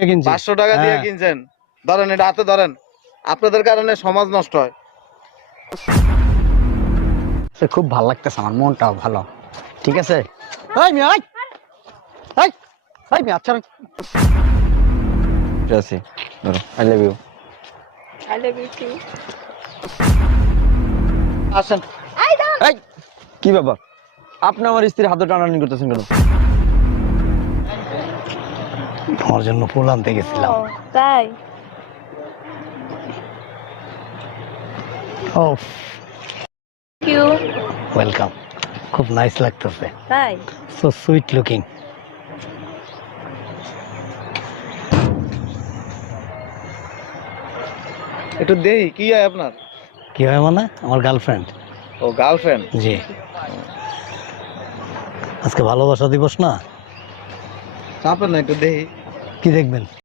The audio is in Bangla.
500 টাকা দিয়ে কিনছেন, ধরেন এটা হাতে ধরেন, আপনাদের কারণে সমাজ নষ্ট হয়। খুব ভালো লাগতেছে, আমার মনটাও ভালো। ঠিক আছে, আচ্ছা আই লাভ ইউ। আসেন। কি ব্যাপার, আপনি আমার স্ত্রীর হাতে টানাটানি করতেছেন কেন? তোমার জন্য ফুল আনতে গেছিলাম। তাই? ও কিউ ওয়েলকাম, খুব নাইস লাগতেছে, তাই? So sweet looking. একটু দেই কি হয় আপনার? কি হয় মানে? আমার গার্লফ্রেন্ড। ও গার্লফ্রেন্ড। জি, আজকে ভালোবাসা দিবস না? চাপেন না, একটু দেই। কি দেখবেন?